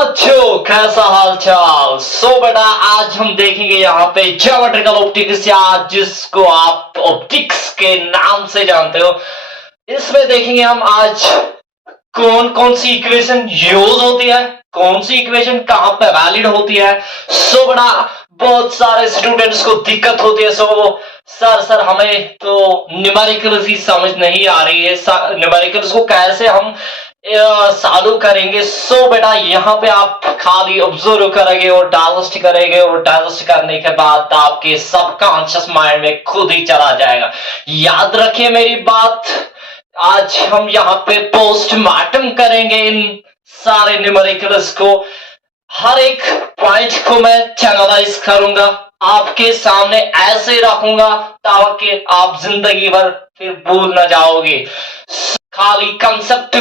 बच्चों, कैसा हाल चाल। बेटा, आज हम देखेंगे यहाँ पे ज्योमेट्रिकल ऑप्टिक्स, या जिसको आप ऑप्टिक्स के नाम से जानते हो। इसमें देखेंगे हम आज कौन कौन सी इक्वेशन यूज होती है, कौन सी इक्वेशन कहां पे वैलिड होती है। बेटा, बहुत सारे स्टूडेंट्स को दिक्कत होती है। सर हमें तो न्यूमेरिकल्स ही समझ नहीं आ रही है, न्यूमेरिकल्स को कैसे हम चालू करेंगे। बेटा, यहाँ पे आप खाली ऑब्जर्व करेंगे और डाइजेस्ट करेंगे, और डाइजेस्ट करने के बाद आपके सबकॉन्शियस माइंड में खुद ही चला जाएगा। याद रखिए मेरी बात, आज हम यहाँ पे पोस्टमार्टम करेंगे इन सारे न्यूमेरिकल्स को। हर एक पॉइंट को मैं चैनलाइज करूंगा, आपके सामने ऐसे रखूंगा ताकि आप जिंदगी भर फिर भूल ना जाओगे। खाली कंसेप्ट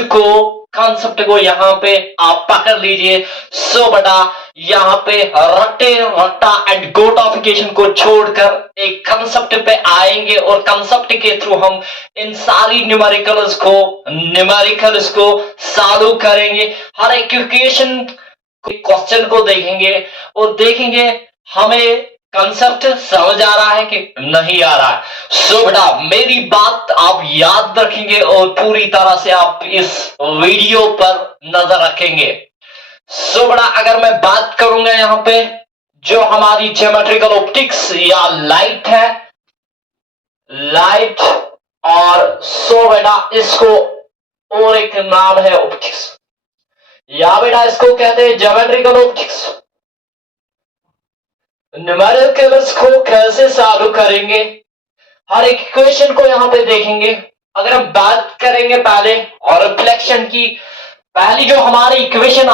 को यहाँ पे आप पकड़ लीजिए। बेटा, यहाँ पे रट्टा एंड गोटाफिकेशन को छोड़कर एक कंसेप्ट पे आएंगे, और कंसेप्ट के थ्रू हम इन सारी न्यूमेरिकल्स को सॉल्व करेंगे। हर एक इक्वेशन क्वेश्चन को देखेंगे और देखेंगे हमें कंसेप्ट समझ आ रहा है कि नहीं आ रहा है। बेटा, मेरी बात आप याद रखेंगे और पूरी तरह से आप इस वीडियो पर नजर रखेंगे। बेटा, अगर मैं बात करूंगा यहाँ पे जो हमारी ज्योमेट्रिकल ऑप्टिक्स या लाइट है, लाइट, और बेटा इसको और एक नाम है ऑप्टिक्स, या बेटा इसको कहते हैं ज्योमेट्रिकल ऑप्टिक्स। न्यूमेरिकल्स को कैसे सॉल्व करेंगे, हर एक इक्वेशन को यहां पे देखेंगे। अगर हम बात करेंगे पहले और रिफ्लेक्शन की, पहली जो हमारी इक्वेशन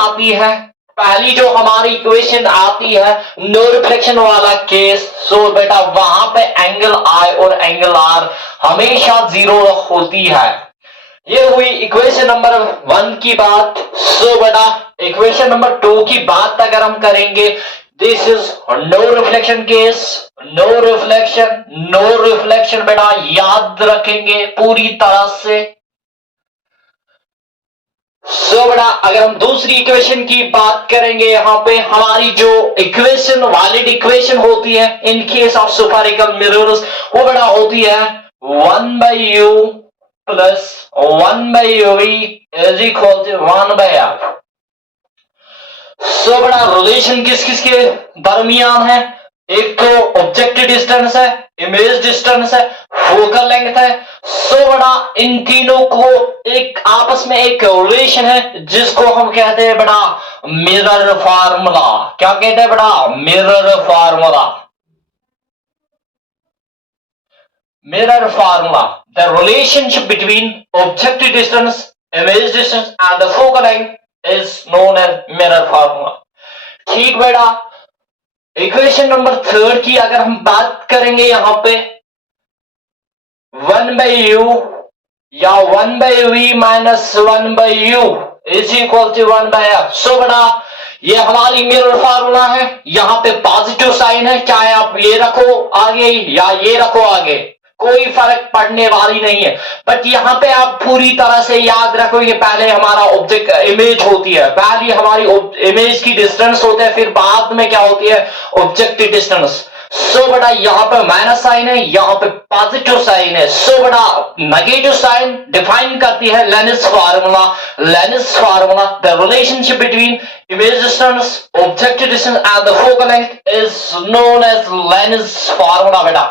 आती है नो रिफ्लेक्शन वाला केस। बेटा, वहां पे एंगल आई और एंगल आर हमेशा 0 होती है। ये हुई इक्वेशन नंबर 1 की बात। बेटा, इक्वेशन नंबर 2 की बात अगर हम करेंगे, this is no reflection case. No reflection बेटा याद रखेंगे पूरी तरह से। बेटा, अगर हम दूसरी इक्वेशन की बात करेंगे, यहां पे हमारी जो इक्वेशन वैलिड इक्वेशन होती है in case of spherical mirrors, वो बेटा होती है 1/u plus 1/v is equal to 1/f। बेटा, रिलेशन किस किस के दरमियान है? एक तो ऑब्जेक्ट डिस्टेंस है, इमेज डिस्टेंस है, फोकल लेंथ है। बेटा, इन तीनों को एक आपस में एक रिलेशन है जिसको हम कहते हैं बेटा मिरर फार्मूला। क्या कहते हैं बेटा? Mirror formula. The relationship between object distance, image distance and the focal length is known as mirror formula। ठीक बेटा, इक्वेशन नंबर 3 की अगर हम बात करेंगे, यहां पे 1/u या 1/v minus 1/u is equal to 1/f। बेटा, ये हमारी मिरर फार्मूला है। यहां पे पॉजिटिव साइन है, चाहे आप ये रखो आगे या ये रखो आगे, कोई फर्क पड़ने वाली नहीं है। बट यहां पे आप पूरी तरह से याद रखो, ये पहले हमारा ऑब्जेक्ट इमेज होती है, पहले हमारी इमेज की डिस्टेंस होते हैं, फिर बाद में क्या होती है? ऑब्जेक्ट की डिस्टेंस। बेटा, यहां पे माइनस साइन है, यहां पे पॉजिटिव साइन है। बेटा, नेगेटिव साइन डिफाइन करती है lens formula. The relationship between image distance, object distance and the focal length is known as lens formula. बेटा,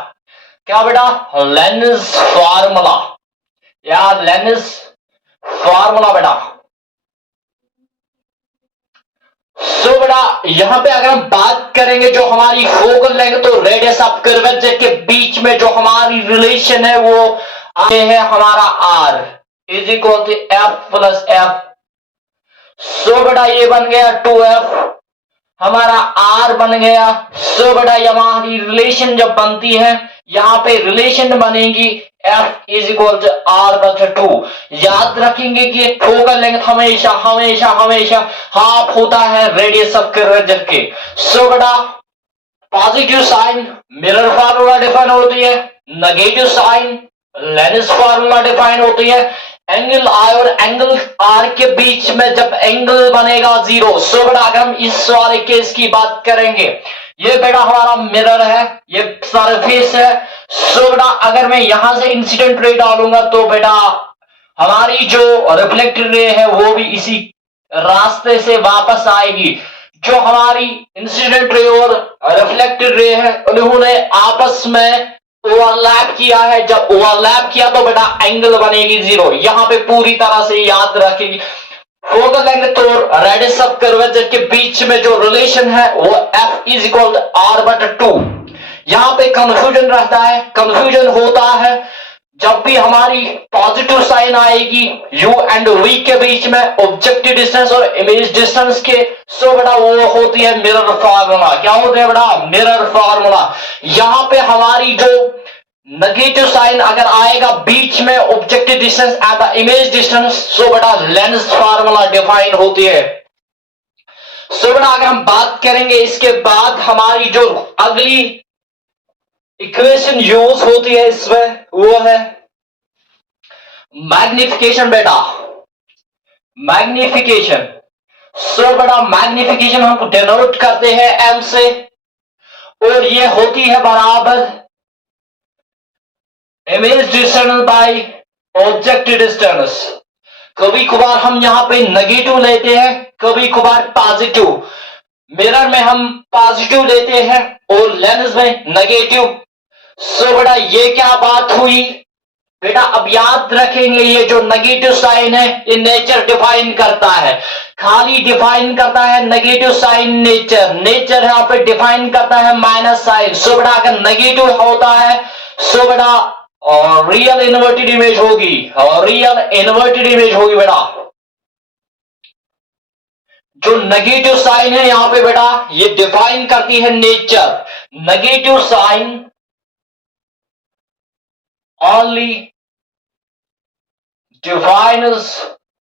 क्या बेटा? लेनिस फार्मूला या लेनिस फार्मूला बेटा। बेटा, यहां पे अगर हम बात करेंगे जो हमारी फोकल लेंथ तो रेडियस ऑफ कर्वेचर के बीच में जो हमारी रिलेशन है वो आगे है हमारा r is equal to f plus f। बेटा, ये बन गया 2f, हमारा r बन गया। बेटा, हमारी रिलेशन जब बनती है, यहां पे रिलेशन बनेगी f is equal to r/2। याद रखेंगे कि फोकल लेंथ हमेशा हाफ होता है रेडियस ऑफ कर्वेचर के। बेटा, positive sign mirror formula define होती है, negative sign lens formula define होती है। एंगल आई और एंगल आर के बीच में जब एंगल बनेगा 0, सो बेटा अगर हम इस वाले केस की बात करेंगे, ये बेटा हमारा मिरर है, ये सरफेस है। सो बेटा अगर मैं यहां से इंसिडेंट रे डालूंगा तो बेटा हमारी जो रिफ्लेक्टेड रे है वो भी इसी रास्ते से वापस आएगी। जो हमारी इंसिडेंट रे और रिफ्लेक्टेड रे है उन्होंने आपस में ओवरलैप किया है। जब ओवरलैप किया तो बेटा एंगल बनेगी 0। यहां पे पूरी तरह से याद रखेगी फोकल लेंथ और रेडियस ऑफ कर्वेचर के बीच में जो रिलेशन है वो F इज इक्वल R/2। यहां पे कंफ्यूजन रहता है, कंफ्यूजन होता है जब भी हमारी पॉजिटिव साइन आएगी U एंड V के बीच में ऑब्जेक्टिव डिस्टेंस और इमेज डिस्टेंस के। सो बेटा वो होती है मिरर फार्मूला। क्या होते हैं बेटा? Mirror formula. यहां पे हमारी जो नेगेटिव साइन अगर आएगा बीच में objective distance and the image distance, so बेटा लेंस फार्मूला डिफाइन होती है। सो बेटा अगर हम बात करेंगे इसके बाद हमारी जो अगली इक्वेशन यूज होती है इसमें वो है मैग्निफिकेशन बेटा, मैग्निफिकेशन। सो बेटा मैग्निफिकेशन हम डिनोट करते हैं M से और ये होती है बराबर image distance by objective distance. कभी कभार हम यहां पे नेगेटिव लेते हैं, कभी कभार पॉजिटिव। मिरर में हम पॉजिटिव लेते हैं और लेंस में नेगेटिव। सो बेटा ये क्या बात हुई बेटा? अब याद रखेंगे ये जो नेगेटिव साइन है ये नेचर डिफाइन करता है, खाली डिफाइन करता है नेगेटिव साइन नेचर। नेचर यहां पे डिफाइन करता है माइनस साइन। सो बेटा अगर नेगेटिव होता है सो बेटा और रियल इन्वर्टेड इमेज होगी, और रियल इन्वर्टेड इमेज होगी बेटा। जो नेगेटिव साइन है यहां पे बेटा ये डिफाइन करती है nature. Negative sign only defines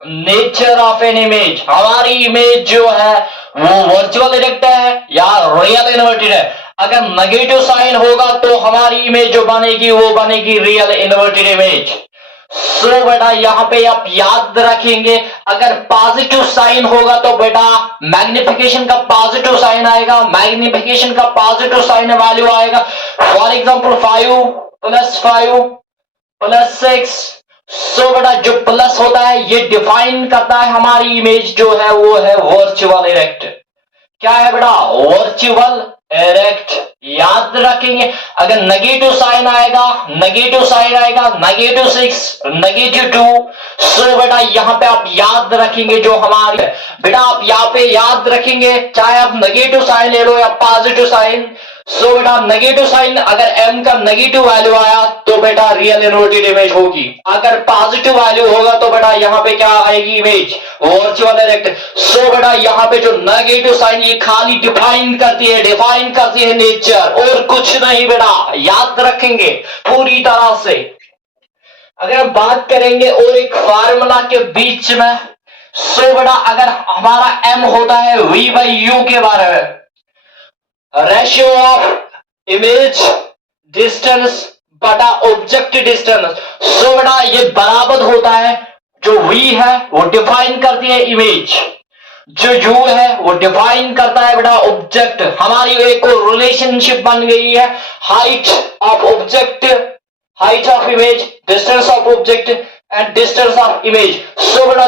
nature of an image. हमारी इमेज जो है वो वर्चुअल इरेक्ट है या रियल इन्वर्टेड है। अगर नेगेटिव साइन होगा तो हमारी इमेज जो बनेगी वो बनेगी रियल इन्वर्टेड इमेज। सो बेटा यहां पे आप याद रखेंगे अगर पॉजिटिव साइन होगा तो बेटा मैग्निफिकेशन का पॉजिटिव साइन आएगा, मैग्निफिकेशन का पॉजिटिव साइन वैल्यू आएगा। For example 5 + 5 + 6। सो बेटा जो प्लस होता है ये डिफाइन करता है हमारी इमेज जो है वो है वर्चुअल इरेक्ट। क्या है बेटा? Virtual erect. याद रखेंगे अगर नेगेटिव साइन आएगा, नेगेटिव साइन आएगा -6 -2। सो बेटा यहां पे आप याद रखेंगे जो हमारी बेटा आप यहां पे याद रखेंगे चाहे आप नेगेटिव साइन ले लो या पॉजिटिव साइन। सो बेटा नेगेटिव साइन अगर M का नेगेटिव वैल्यू आया तो बेटा रियल इन्वर्टेड इमेज होगी। अगर पॉजिटिव वैल्यू होगा तो बेटा यहां पे क्या आएगी? Image virtual erect. सो बेटा यहां पे जो नेगेटिव साइन ये खाली डिफाइन करती है नेचर और कुछ नहीं बेटा। याद रखेंगे पूरी तरह से। अगर हम बात करेंगे और एक फार्मूला के बीच में, सो बेटा अगर हमारा M होता है V/U के बारे में, रेशियो ऑफ इमेज डिस्टेंस बटा ऑब्जेक्ट डिस्टेंस। सो बेटा ये बराबर होता है जो V है वो डिफाइन करती है इमेज, जो U है वो डिफाइन करता है बेटा ऑब्जेक्ट। हमारी एक और रिलेशनशिप बन गई है height of object, height of image, distance of object and distance of image. So बेटा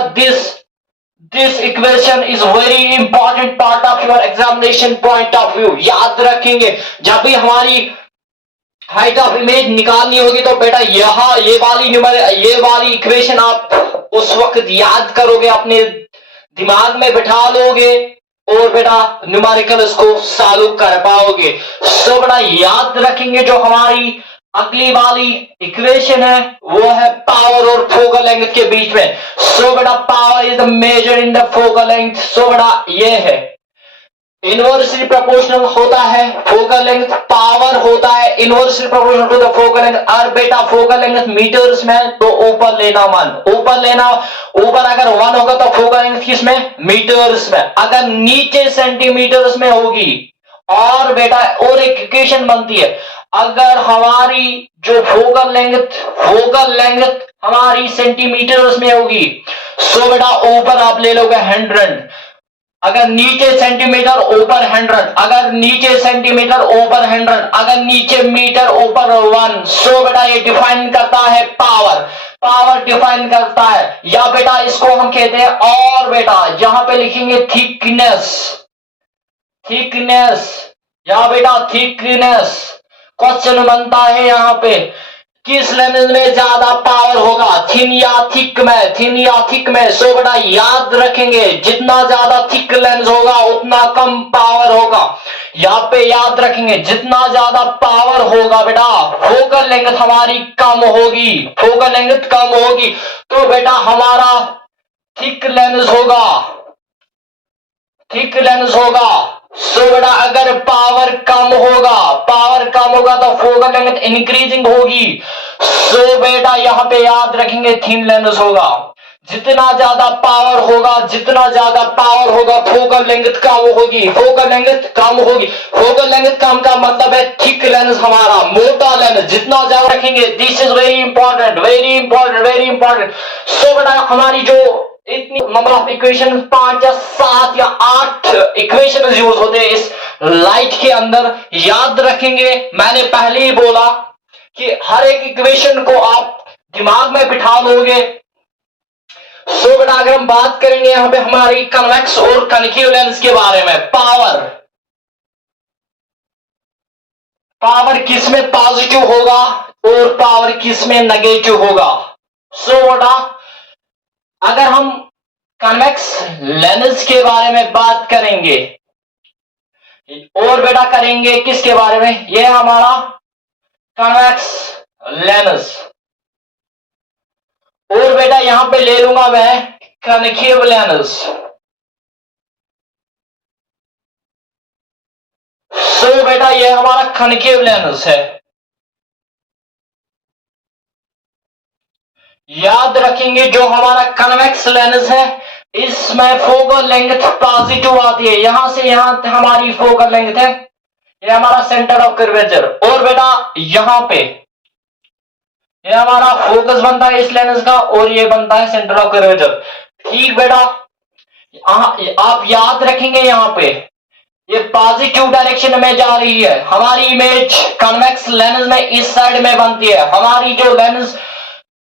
this equation is very important part of your examination point of view. याद रखेंगे जब भी हमारी हाइट ऑफ इमेज निकालनी होगी तो बेटा यहां ये वाली इक्वेशन आप उस वक्त याद करोगे, अपने दिमाग में बिठा लोगे और बेटा न्यूमेरिकल इसको सॉल्व कर पाओगे। सो बेटा याद रखेंगे जो हमारी अगली वाली इक्वेशन है वो है पावर और फोकल लेंथ के बीच में। सो बेटा power is the measure in the focal length. So बेटा ये है इनवर्सली प्रोपोर्शनल होता है फोकल लेंथ, पावर होता है inversely proportional to the focal length. और बेटा फोकल लेंथ मीटर्स में तो ऊपर लेना 1, ऊपर लेना, ऊपर अगर 1 होगा तो फोकल लेंथ किस में? मीटर्स में। अगर नीचे सेंटीमीटर्स में होगी और बेटा और एक इक्वेशन बनती है अगर हमारी जो फोकल लेंथ हमारी सेंटीमीटर्स में होगी। सो बेटा ऊपर आप ले लोगे 100, अगर नीचे सेंटीमीटर ऊपर 100, अगर नीचे सेंटीमीटर ऊपर 100, अगर नीचे मीटर ऊपर 1। सो बेटा ये डिफाइन करता है पावर, पावर डिफाइन करता है। या बेटा इसको हम कहते हैं, और बेटा यहां पे लिखेंगे थिकनेस, थिकनेस, या बेटा थिकनेस। क्वेश्चन बनता है यहां पे किस लेंस में ज्यादा पावर होगा, थिन या थिक में, थिन या थिक में। सो बेटा याद रखेंगे जितना ज्यादा थिक लेंस होगा उतना कम पावर होगा। यहाँ पे याद रखेंगे जितना ज्यादा पावर होगा बेटा फोकल लेंथ हमारी कम होगी, फोकल लेंथ कम होगी। तो बेटा हमारा थिक लेंस होगा, थिक लेंस होगा। सो बेटा अगर पावर कम होगा, पावर कम होगा तो फोकल लेंथ इंक्रीजिंग होगी। सो बेटा यहां पे याद रखेंगे थिन लेंस होगा। जितना ज्यादा पावर होगा, जितना ज्यादा पावर होगा फोकल लेंथ कम होगी, फोकल लेंथ कम होगी। फोकल लेंथ कम का मतलब है थिक लेंस हमारा, मोटा लेंस जितना ज्यादा रखेंगे। This is very important, very important, very important. So बेटा हमारी जो इतनी नंबर ऑफ इक्वेशन 5 या 7 या 8 इक्वेशन यूज होते हैं इस लाइट के अंदर। याद रखेंगे मैंने पहले ही बोला कि हर एक इक्वेशन को आप दिमाग में बिठा लोगे। सो बेटा अगर हम बात करेंगे यहां पे हमारी कन्वेक्स और कनकेव लेंस के बारे में, पावर, पावर किस में पॉजिटिव होगा और पावर किस में नेगेटिव होगा। सो बेटा अगर हम कन्वेक्स लेंस के बारे में बात करेंगे और बेटा करेंगे किसके बारे में, यह हमारा कन्वेक्स लेंस, और बेटा यहां पे ले लूंगा मैं कनकेव लेंस। सो बेटा यह हमारा कनकेव लेंस है। याद रखेंगे जो हमारा कन्वेक्स लेंस है इसमें फोकल लेंथ पॉजिटिव आती है, यहां से यहां हमारी फोकल लेंथ है, यह हमारा सेंटर ऑफ कर्वेचर। और बेटा यहां पे यह हमारा फोकस बनता है इस लेंस का और ये बनता है सेंटर ऑफ कर्वेचर। ठीक बेटा आप याद रखेंगे यहां पे ये पॉजिटिव डायरेक्शन में जा रही है, हमारी इमेज कन्वेक्स लेंस में इस साइड में बनती है, हमारी जो लेंस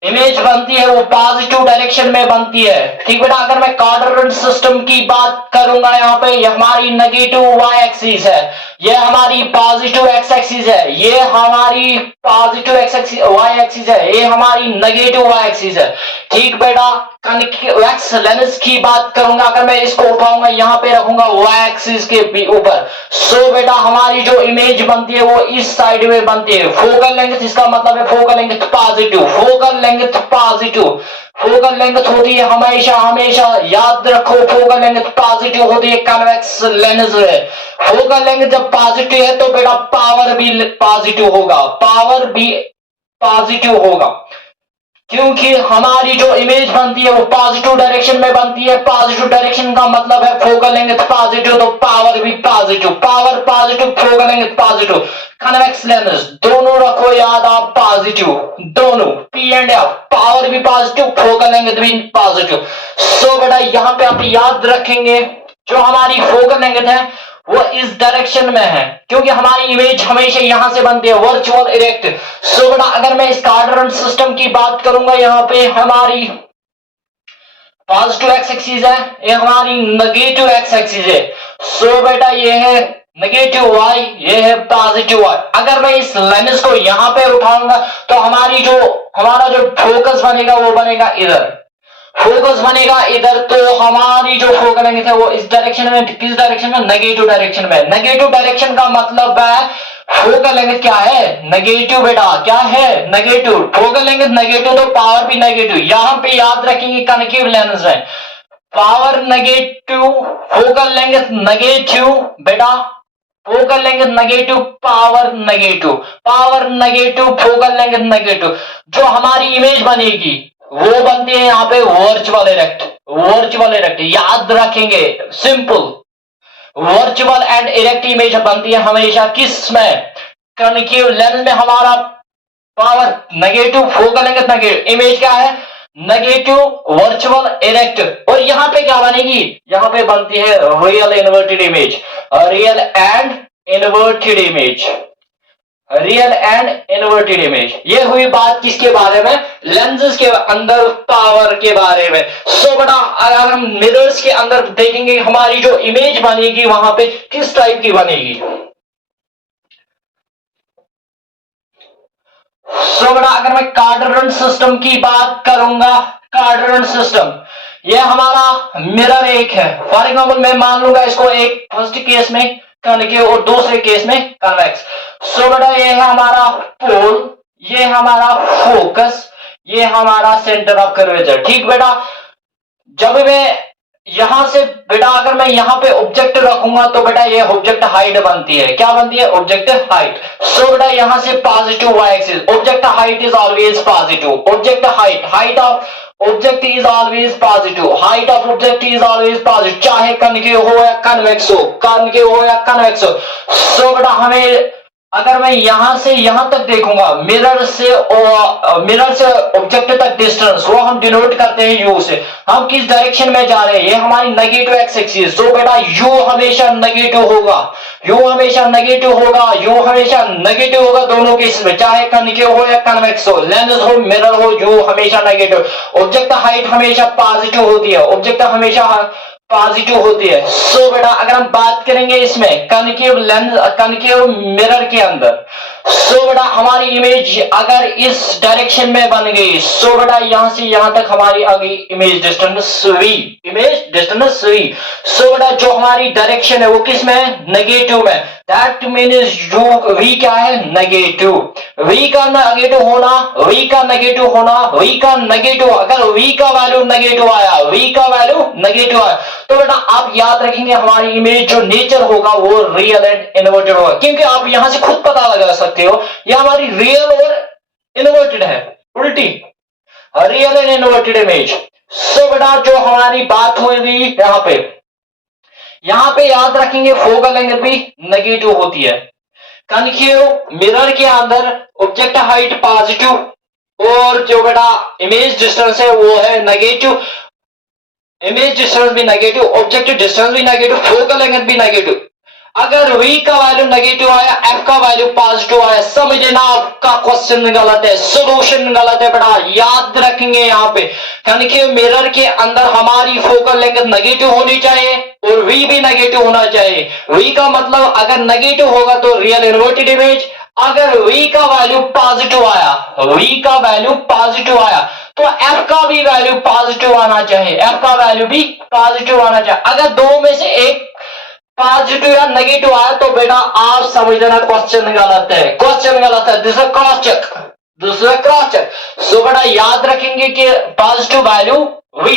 इमेज बनती है वो पॉजिटिव डायरेक्शन में बनती है। ठीक बेटा अगर मैं क्वाड्रेंट सिस्टम की बात करूंगा यहाँ पे, ये हमारी नेगेटिव वाई एक्सिस है, ये हमारी पॉजिटिव एक्स एक्सिस है, ये हमारी positive X axis Y axis है, ये हमारी नेगेटिव वाई एक्सिस है। ठीक बेटा कन्वेक्स लेंस की बात करूंगा, अगर मैं इसको उठाऊंगा यहाँ पे रखूंगा वाई एक्सिस के ऊपर। सो बेटा हमारी जो इमेज बनती है वो इस साइड में बनती है। फोकल लेंथ इसका मतलब है focal length positive, focal length positive, focal length होती है हमेशा, हमेशा याद रखो फोकल लेंथ पॉजिटिव होती है कन्वेक्स लेंस में। फोकल लेंथ जब पॉजिटिव है तो बेटा पावर भी पॉजिटिव होगा, पावर भी पॉजिटिव होगा, क्योंकि हमारी जो इमेज बनती है वो पॉजिटिव डायरेक्शन में बनती है। पॉजिटिव डायरेक्शन का मतलब है फोकल लेंथ पॉजिटिव तो पावर भी positive, power positive focal length positive. Convex lens दोनों रखो याद आप पॉजिटिव, दोनों पी एंड एफ, पावर भी पॉजिटिव फोकल लेंथ भी पॉजिटिव। सो बेटा यहां पे आप याद रखेंगे जो हमारी फोकल लेंथ है वो इस डायरेक्शन में है, क्योंकि हमारी इमेज हमेशा यहां से बनती है वर्चुअल इरेक्ट। सो बेटा अगर मैं इस क्वाड्रेंट सिस्टम की बात करूंगा, यहां पे हमारी पॉजिटिव एक्स एक्सिस है, ये हमारी नेगेटिव एक्स एक्सिस है। सो बेटा ये है नेगेटिव वाई, ये है पॉजिटिव वाई। अगर मैं इस लेंस को यहां पे उठाऊंगा तो हमारा जो फोकस बनेगा वो बनेगा इधर, फोकस बनेगा इधर, तो हमारी जो फोकल लेंथ है वो इस डायरेक्शन में, किस डायरेक्शन में, नेगेटिव डायरेक्शन में। नेगेटिव डायरेक्शन का मतलब है फोकल लेंथ क्या है, नेगेटिव बेटा, क्या है नेगेटिव, फोकल लेंथ नेगेटिव तो पावर भी नेगेटिव। यहां पे याद रखेंगे कनकेव लेंस है power negative, focal length negative बेटा, focal length negative, power negative, power negative, focal length negative. जो हमारी इमेज बनेगी वो बनती है यहां पे वर्चुअल इरेक्ट, वर्चुअल इरेक्ट याद रखेंगे, simple virtual and erect image बनती है हमेशा किस में, कनकेव लेंस में। हमारा power negative, focal length negative, image क्या है नेगेटिव वर्चुअल इरेक्ट। और यहां पे क्या बनेगी, यहां पे बनती है real inverted image, real and inverted image, real and inverted image. ये हुई बात किसके बारे में, लेंसेज के अंदर पावर के बारे में। सो बेटा अगर हम मिरर्स के अंदर देखेंगे हमारी जो इमेज बनेगी वहां पे किस टाइप की बनेगी। सो बेटा अगर मैं क्वाड्रेंट सिस्टम की बात करूंगा, क्वाड्रेंट सिस्टम ये हमारा मिरर एक है। फॉर एग्जाम्पल मैं मान लूंगा इसको एक फर्स्ट केस में कॉन्केव और दूसरे केस में कन्वेक्स। सो बेटा ये है हमारा पोल, ये हमारा फोकस, ये हमारा सेंटर ऑफ कर्वेचर। ठीक बेटा, जब मैं यहां से बेटा अगर मैं यहां पे ऑब्जेक्ट रखूंगा तो बेटा ये ऑब्जेक्ट हाइट बनती है, क्या बनती है ऑब्जेक्ट हाइट। सो बेटा यहां से positive Y axis, object height is always positive, object height, height of object is always positive, height of object is always positive, चाहे कनकेव हो या कन्वेक्स हो, कनकेव हो या कन्वेक्स हो। सो बेटा हमें अगर मैं यहां से यहां तक देखूंगा, मिरर से ऑब्जेक्ट तक डिस्टेंस वो हम डिनोट करते हैं यू से। हम किस डायरेक्शन में जा रहे हैं, ये हमारी नेगेटिव एक्स एक्सिस। सो बेटा यू हमेशा नेगेटिव होगा, यू हमेशा नेगेटिव होगा, यू हमेशा नेगेटिव होगा दोनों केस में, चाहे कनकेव हो या कन्वेक्स हो, लेंस हो मिरर हो, यू हमेशा नेगेटिव। ऑब्जेक्ट हाइट हमेशा पॉजिटिव होती है, ऑब्जेक्ट हमेशा पॉजिटिव होती है। सो बेटा अगर हम बात करेंगे इसमें कनकेव लेंस, कनकेव मिरर के अंदर, सो बेटा हमारी इमेज अगर इस डायरेक्शन में बन गई, सो बेटा यहां से यहां तक हमारी आ गई image distance V, image distance V. So बेटा जो हमारी डायरेक्शन है वो किस में है, नेगेटिव में। दैट मीन्स जो वी क्या है नेगेटिव, वी का नेगेटिव होना, वी का नेगेटिव होना, वी का नेगेटिव, अगर वी का वैल्यू नेगेटिव आया, वी का वैल्यू नेगेटिव आया तो बेटा आप याद रखेंगे हमारी इमेज जो नेचर होगा वो रियल एंड इन्वर्टेड होगा। क्योंकि आप यहां से खुद पता लगा सकते हो ये हमारी रियल और इन्वर्टेड है, उल्टी real and inverted image. So बेटा जो हमारी बात हुई यहां पे याद रखेंगे फोकल लेंथ भी नेगेटिव होती है। कनकेव मिरर के अंदर ऑब्जेक्ट हाइट पॉजिटिव और जो बेटा इमेज डिस्टेंस है वो है नेगेटिव, इमेज डिस्टेंस भी नेगेटिव, ऑब्जेक्ट डिस्टेंस भी नेगेटिव, फोकल लेंथ भी नेगेटिव। अगर v का वैल्यू नेगेटिव आया, f का वैल्यू पॉजिटिव आया, समझना आपका क्वेश्चन गलत है, सॉल्यूशन गलत है बेटा। याद रखेंगे यहाँ पे कनकेव मिरर के अंदर हमारी फोकल लेंथ नेगेटिव होनी चाहिए और v भी नेगेटिव होना चाहिए। v का मतलब अगर नेगेटिव होगा तो रियल इन्वर्टेड इमेज, अगर v का वैल्यू पॉजिटिव आया, v का वैल्यू पॉजिटिव आया तो f का भी वैल्यू पॉजिटिव आना चाहिए, f का वैल्यू भी पॉजिटिव आना चाहिए। अगर दो में से एक पॉजिटिव या नेगेटिव आया तो बेटा आप समझ लेना क्वेश्चन गलत है, क्वेश्चन गलत है। दूसरा क्रॉस चेक, दूसरा क्रॉस चेक। सो बेटा याद रखेंगे कि पॉजिटिव वैल्यू v,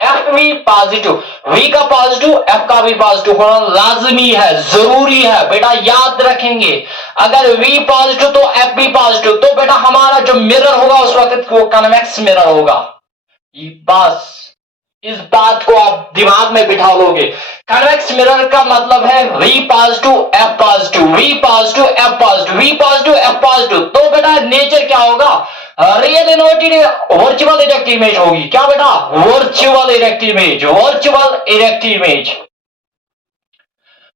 एफ भी पॉजिटिव, v का पॉजिटिव f का भी पॉजिटिव होना लाजमी है, जरूरी है बेटा। याद रखेंगे अगर v पॉजिटिव तो f भी पॉजिटिव, तो बेटा हमारा जो मिरर होगा उस वक्त वो कन्वेक्स मिरर होगा। बस इस बात को आप दिमाग में बिठा लोगे। कन्वेक्स मिरर का मतलब है v positive f positive, v positive f positive, v positive f positive. तो बेटा नेचर क्या होगा, real inverted virtual erect image होगी। क्या बेटा, virtual erect image, virtual erect image,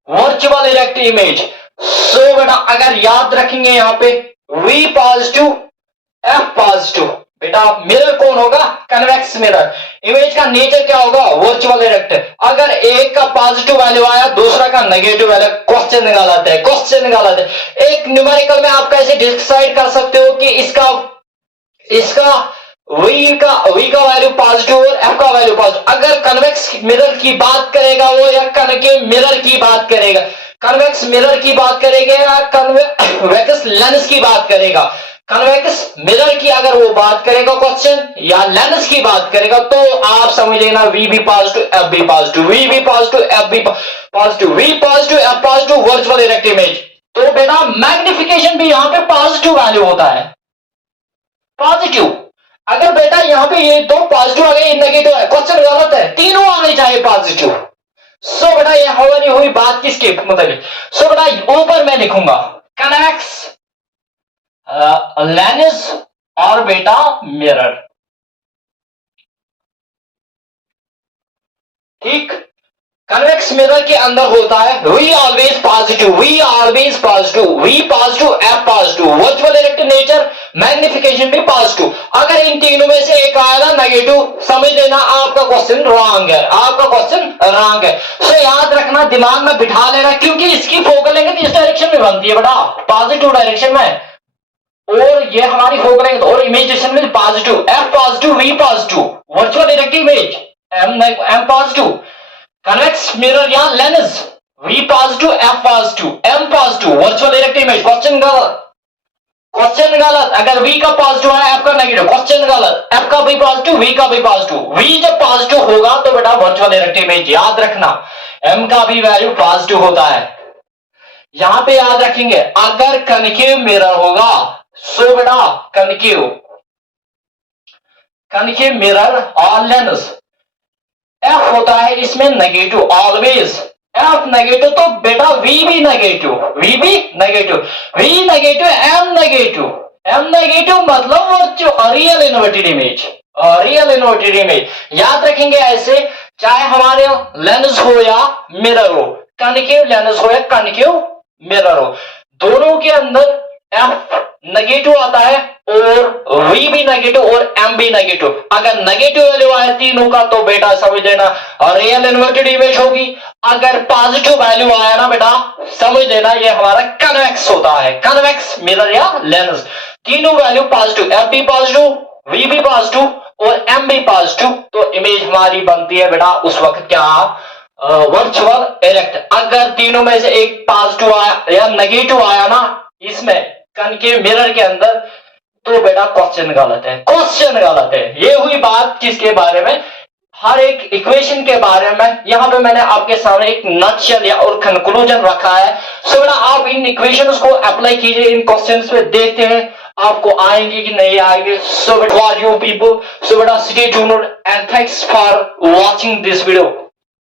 virtual erect image. So बेटा अगर याद रखेंगे यहाँ पे v पॉजिटिव f पॉजिटिव, बेटा मिरर कौन होगा, कन्वेक्स मिरर। इमेज का नेचर क्या होगा, वर्चुअल इरेक्ट। अगर एक का पॉजिटिव वैल्यू आया दूसरा का नेगेटिव वैल्यू, क्वेश्चन गलत है, क्वेश्चन गलत है। एक न्यूमेरिकल में आप कैसे डिसाइड कर सकते हो कि इसका v का वैल्यू पॉजिटिव और f का वैल्यू पॉजिटिव। अगर कन्वेक्स मिरर की बात करेगा वो या कनकेव मिरर की बात करेगा, कन्वेक्स मिरर की बात करेगा या कन्वेक्स लेंस की बात करेगा। कन्वेक्स मिरर की अगर वो बात करेगा क्वेश्चन या लेंस की बात करेगा तो आप समझ लेना v भी पॉजिटिव f भी पॉजिटिव, v भी पॉजिटिव f भी positive, v positive f positive, virtual erect image. तो बेटा मैग्निफिकेशन भी यहां पे पॉजिटिव वैल्यू होता है, पॉजिटिव। अगर बेटा यहां पे ये दो पॉजिटिव आ गए, नेगेटिव है, क्वेश्चन गलत है, तीनों आने चाहिए पॉजिटिव। सो बेटा ये हमारी हुई बात किसके मतलब। सो बेटा ऊपर मैं लिखूंगा कन्वेक्स लेंस और बेटा मिरर। ठीक, कन्वेक्स मिरर के अंदर होता है V always positive, V always positive, V positive, F positive, virtual electric nature, magnification भी पॉजिटिव। अगर इन तीनों में से एक आया ना नेगेटिव, समझ लेना आपका क्वेश्चन रॉन्ग है, आपका क्वेश्चन रॉन्ग है। सो याद रखना, दिमाग में बिठा लेना, क्योंकि इसकी फोकल लेंथ इस डायरेक्शन में बनती है बेटा, पॉजिटिव डायरेक्शन में, और ये हमारी फोकल लेंथ और इमेज डायरेक्शन में positive, F positive, V positive, virtual electric image M positive, convex mirror या lens V positive, F positive, M positive, virtual electric image. Question गलत, क्वेश्चन गलत। अगर V का पॉजिटिव है, F का negative, question गलत। F का भी पॉजिटिव, V का भी पॉजिटिव। V जब पॉजिटिव होगा तो बेटा वर्चुअल इलेक्ट्रिक इमेज। याद रखना M का भी वैल्यू पॉजिटिव होता है। यहां पे याद रखेंगे, अगर कनकेव मिरर होगा सो बेटा कनकेव मिरर और लेंस, एफ होता है इसमें नेगेटिव ऑलवेज, एफ नेगेटिव तो बेटा वी भी नेगेटिव, वी भी negative, V negative, M negative, M negative मतलब real inverted image, real inverted image. याद रखेंगे ऐसे, चाहे हमारे लेंस हो या मिरर हो, कनकेव लेंस हो या कनकेव मिरर हो, दोनों के अंदर एफ नेगेटिव आता है और वी भी नेगेटिव और एम भी नेगेटिव। अगर नेगेटिव वैल्यू आए तीनों का तो बेटा समझ लेना रियल इन्वर्टेड इमेज होगी। अगर पॉजिटिव वैल्यू आया ना बेटा समझ लेना ये हमारा कन्वेक्स होता है, कन्वेक्स मिरर या लेंस। तीनों वैल्यू पॉजिटिव, एफ भी पॉजिटिव, वी भी पॉजिटिव और एम भी पॉजिटिव, तो इमेज हमारी बनती है बेटा उस वक्त क्या, वर्चुअल इलेक्ट्रिक। अगर तीनों में से एक पॉजिटिव आया या नेगेटिव आया ना इसमें कनकेव मिरर के अंदर, तो बेटा क्वेश्चन गलत है, क्वेश्चन गलत है। ये हुई बात किसके बारे में, हर एक इक्वेशन के बारे में। यहां पे मैंने आपके सामने एक नटशेल या और कंक्लूजन रखा है। सो बेटा आप इन इक्वेशंस को अप्लाई कीजिए, इन क्वेश्चंस पे देखते हैं आपको आएंगे कि नहीं आएंगे। सो बेटा यू पीपल, सो बेटा stay tuned and thanks for watching this video.